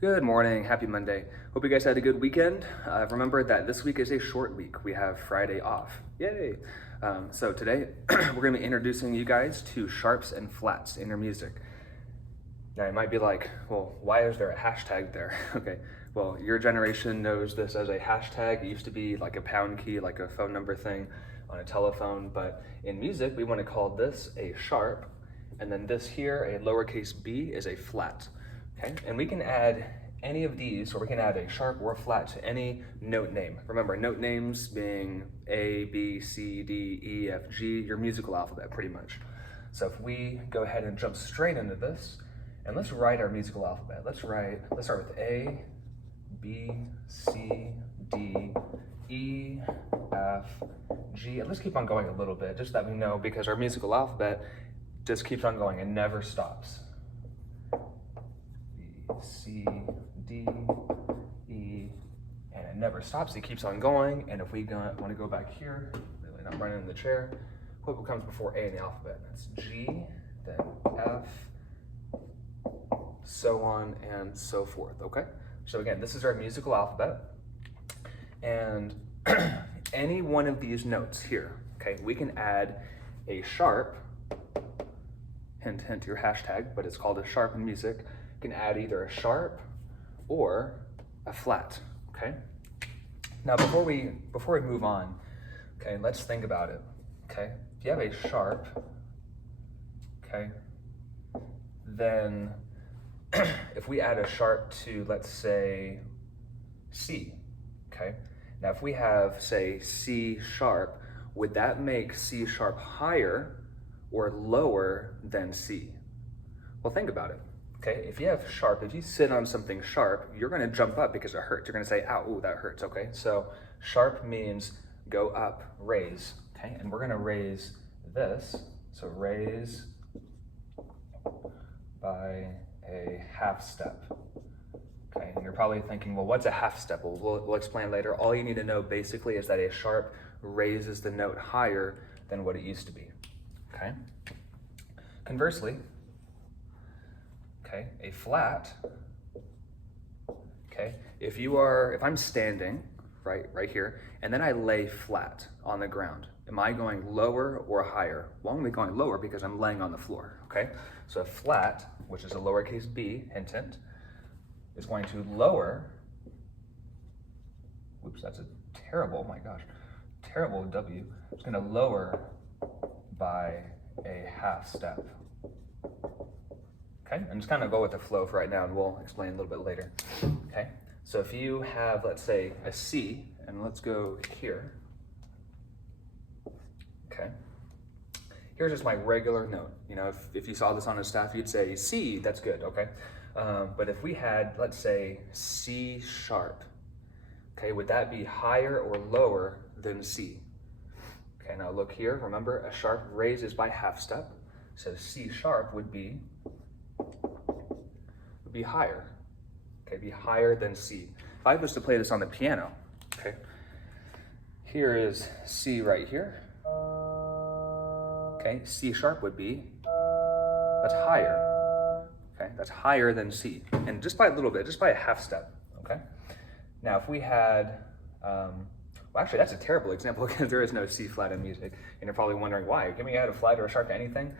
Good morning, happy Monday. Hope you guys had a good weekend. Remember that this week is a short week. We have Friday off. Yay! So today we're going to be introducing you guys to sharps and flats in your music. Now you might be like, well, why is there a hashtag there? Okay, well, your generation knows this as a hashtag. It used to be like a pound key, like a phone number thing on a telephone, but in music we want to call this a sharp, and then this here, a lowercase b, is a flat. Okay, and we can add any of these, or we can add a sharp or a flat to any note name. Remember, note names being A, B, C, D, E, F, G, your musical alphabet pretty much. So if we go ahead and jump straight into this, and let's write our musical alphabet. Let's start with A, B, C, D, E, F, G, and let's keep on going a little bit, just that we know, because our musical alphabet just keeps on going and never stops. C, D, E, and it never stops. It keeps on going. And if we want to go back here, really not running in the chair, what comes before A in the alphabet? That's G, then F, so on and so forth. Okay. So again, this is our musical alphabet, and any one of these notes here, okay, we can add a sharp. Hint, hint, your hashtag, but it's called a sharp in music. You can add either a sharp or a flat, okay? Now, before we move on, okay, let's think about it, okay? If you have a sharp, okay, then if we add a sharp to, let's say, C, okay? Now, if we have, say, C sharp, would that make C sharp higher or lower than C? Well, think about it. Okay, if you have sharp, if you sit on something sharp, you're gonna jump up because it hurts. You're gonna say, ow, ooh, that hurts, okay? So sharp means go up, raise, okay? And we're gonna raise this, so raise by a half step, okay? And you're probably thinking, well, what's a half step? Well, we'll explain later. All you need to know basically is that a sharp raises the note higher than what it used to be, okay? Conversely, okay, a flat, okay, if I'm standing right here, and then I lay flat on the ground, am I going lower or higher? Well, I'm gonna be going lower because I'm laying on the floor, okay? So a flat, which is a lowercase b, hint, hint, is going to lower, whoops, that's a terrible, oh my gosh, terrible W. It's gonna lower by a half step. Okay, and just kind of go with the flow for right now, and we'll explain a little bit later. Okay, so if you have, let's say, a C, and let's go here. Okay, here's just my regular note. You know, if you saw this on a staff, you'd say C, that's good, okay? But if we had, let's say, C sharp, okay, would that be higher or lower than C? Okay, now look here, remember, a sharp raises by half step, so C sharp would be higher, okay, be higher than C. If I was to play this on the piano, okay, here is C right here, okay, C sharp would be, that's higher, okay, that's higher than C, and just by a little bit, just by a half step, okay. Now if we had, well actually that's a terrible example because there is no C flat in music, and you're probably wondering why, can we add a flat or a sharp to anything?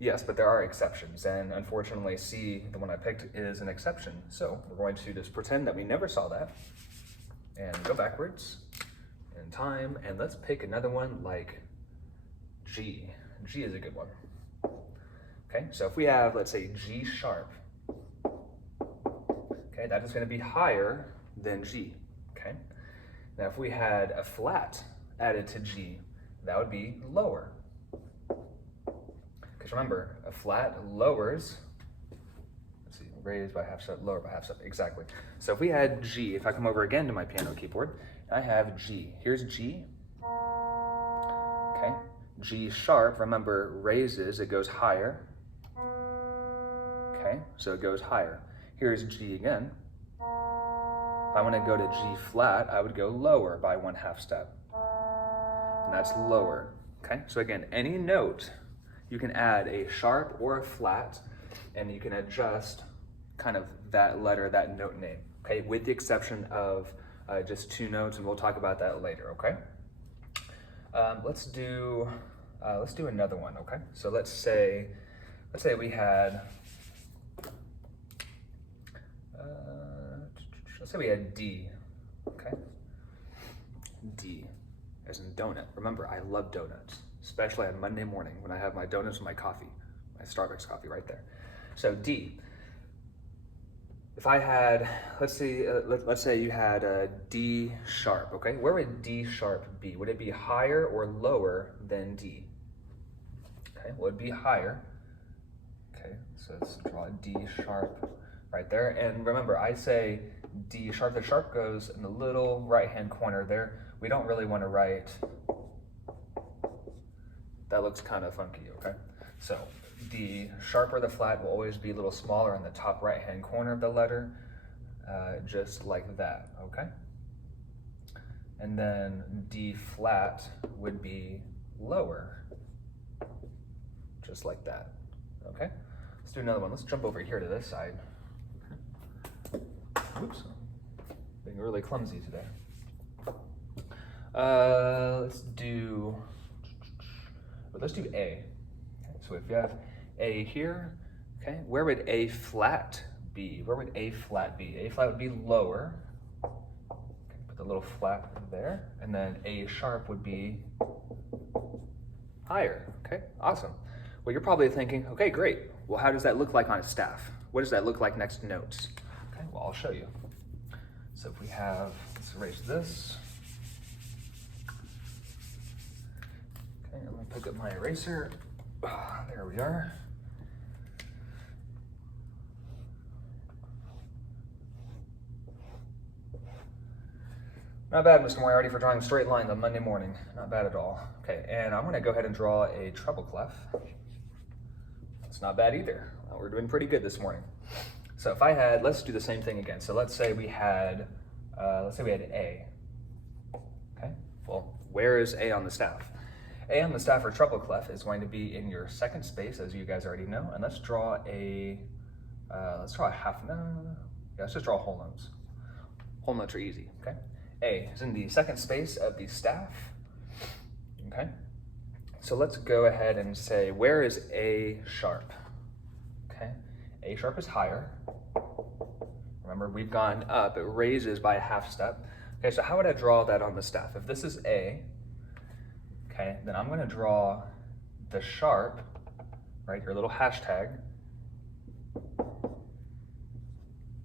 Yes, but there are exceptions, and unfortunately C, the one I picked, is an exception. So we're going to just pretend that we never saw that, and go backwards in time, and let's pick another one like G. G is a good one. Okay, so if we have, let's say, G sharp, okay, that is going to be higher than G, okay? Now if we had a flat added to G, that would be lower. Because remember, a flat lowers, let's see, raise by half step, lower by half step, exactly. So if we had G, if I come over again to my piano keyboard, I have G. Here's G, okay? G sharp, remember, raises, it goes higher, okay? So it goes higher. Here's G again. If I want to go to G flat, I would go lower by 1/2 step, and that's lower, okay? So again, any note, you can add a sharp or a flat, and you can adjust kind of that letter, that note name, okay? With the exception of just 2 notes, and we'll talk about that later, okay? Let's do another one, okay? So let's say we had, let's say we had D, okay? D, as in donut. Remember, I love donuts, especially on Monday morning when I have my donuts and my coffee, my Starbucks coffee right there. So D. If I had, let's say you had a D sharp, okay? Where would D sharp be? Would it be higher or lower than D? Okay, well, it'd be higher. Okay, so let's draw a D sharp right there. And remember, I say D sharp. The sharp goes in the little right-hand corner there. We don't really want to write, that looks kind of funky, okay? So the sharp or the flat will always be a little smaller in the top right-hand corner of the letter, just like that, okay? And then D flat would be lower, just like that, okay? Let's do another one. Let's jump over here to this side. Oops, being really clumsy today. Let's do A. Okay, so if you have A here, okay, where would A flat be? Where would A flat be? A flat would be lower. Okay, put the little flat there, and then A sharp would be higher. Okay, awesome. Well, you're probably thinking, okay, great. Well, how does that look like on a staff? What does that look like next to notes? Okay, well, I'll show you. So if we have, let's erase this. Okay, let me pick up my eraser. There we are. Not bad, Mr. Moriarty, for drawing straight lines on Monday morning. Not bad at all. Okay, and I'm gonna go ahead and draw a treble clef. That's not bad either. Well, we're doing pretty good this morning. So if I had, let's do the same thing again. So let's say we had A. Okay, well, where is A on the staff? A on the staff for treble clef is going to be in your second space, as you guys already know. And let's draw a half, let's just draw whole notes. Whole notes are easy, okay? A is in the second space of the staff, okay? So let's go ahead and say, where is A sharp? Okay, A sharp is higher. Remember, we've gone up, it raises by a half step. Okay, so how would I draw that on the staff? If this is A, okay, then I'm gonna draw the sharp, right, your little hashtag,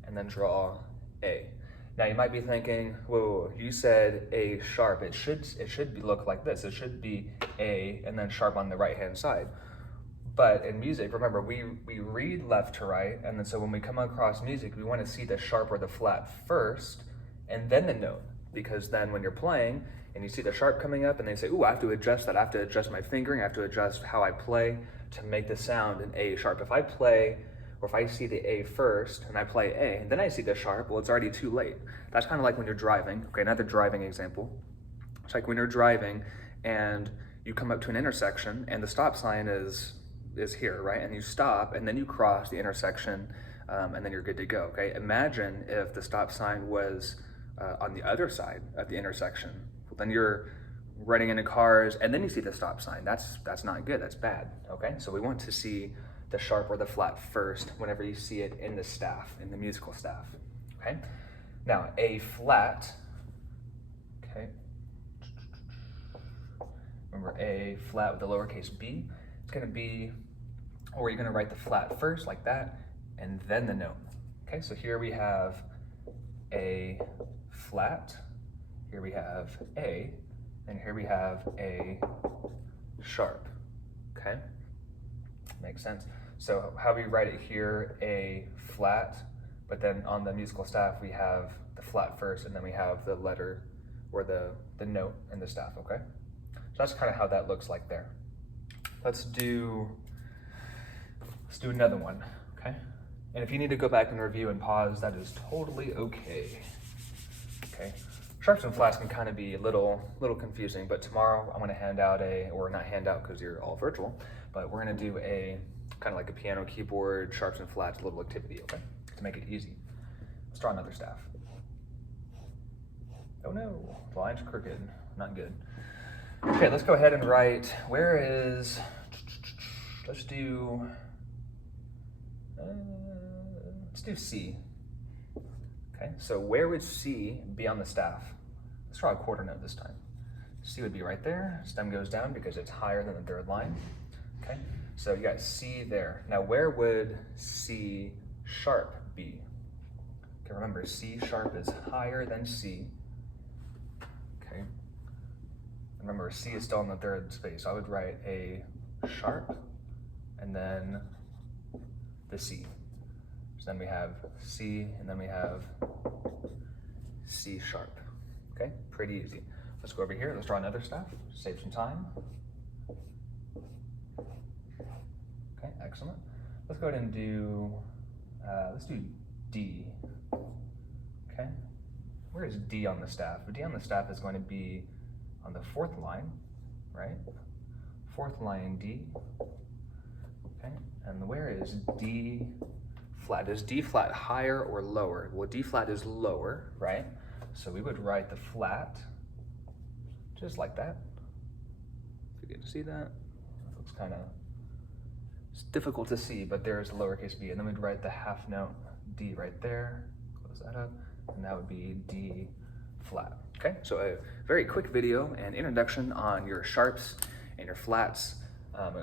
and then draw A. Now you might be thinking, whoa, you said A sharp. It should look like this. It should be A and then sharp on the right-hand side. But in music, remember, we read left to right, and then so when we come across music, we want to see the sharp or the flat first, and then the note. Because then when you're playing, and you see the sharp coming up, and they say, ooh, I have to adjust that. I have to adjust my fingering. I have to adjust how I play to make the sound in A sharp. If I play, or if I see the A first, and I play A, and then I see the sharp, well, it's already too late. That's kind of like when you're driving. Okay, another driving example. It's like when you're driving, and you come up to an intersection, and the stop sign is here, right? And you stop, and then you cross the intersection, and then you're good to go, okay? Imagine if the stop sign was on the other side of the intersection. Well, then you're running into cars, and then you see the stop sign. That's not good, that's bad, okay? So we want to see the sharp or the flat first whenever you see it in the staff, in the musical staff, okay? Now, A flat, okay? Remember, A flat with the lowercase b, it's gonna be, or you're gonna write the flat first like that, and then the note. Okay, so here we have A flat, here we have A, and here we have A sharp, okay? Makes sense. So how we write it here, A flat, but then on the musical staff we have the flat first, and then we have the letter or the note in the staff, okay? So that's kind of how that looks like there. Let's do another one, okay? And if you need to go back and review and pause, that is totally okay. Okay. Sharps and flats can kind of be a little confusing, but tomorrow I'm gonna hand out or not hand out because you're all virtual, but we're gonna do a kind of like a piano keyboard, sharps and flats, little activity, okay? to make it easy. Let's draw another staff. Oh no, the line's crooked, not good. Okay, let's go ahead and write, where is, let's do C. Okay, so where would C be on the staff? Let's draw a quarter note this time. C would be right there, stem goes down because it's higher than the third line. Okay, so you got C there. Now where would C sharp be? Okay, remember C sharp is higher than C. Okay, remember C is still in the third space. I would write A sharp and then the C. So then we have C and then we have C sharp. Okay, pretty easy. Let's go over here, let's draw another staff, save some time. Okay, excellent. Let's go ahead and do, let's do D. Okay, where is D on the staff? D on the staff is going to be on the fourth line, right? Fourth line D. Okay, and where is D flat? Is D flat higher or lower? Well, D flat is lower, right? So we would write the flat just like that. If you get to see that, it looks kind of, it's difficult to see, but there's lowercase b. And then we'd write the half note D right there, close that up, and that would be D flat. Okay, so a very quick video and introduction on your sharps and your flats.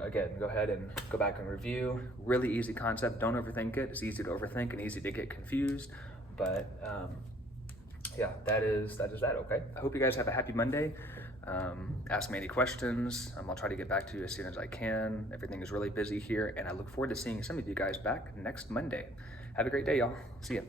Again, go ahead and go back and review. Really easy concept, don't overthink it. It's easy to overthink and easy to get confused, but yeah, that is that, okay? I hope you guys have a happy Monday. Ask me any questions. I'll try to get back to you as soon as I can. Everything is really busy here, and I look forward to seeing some of you guys back next Monday. Have a great day, y'all. See ya.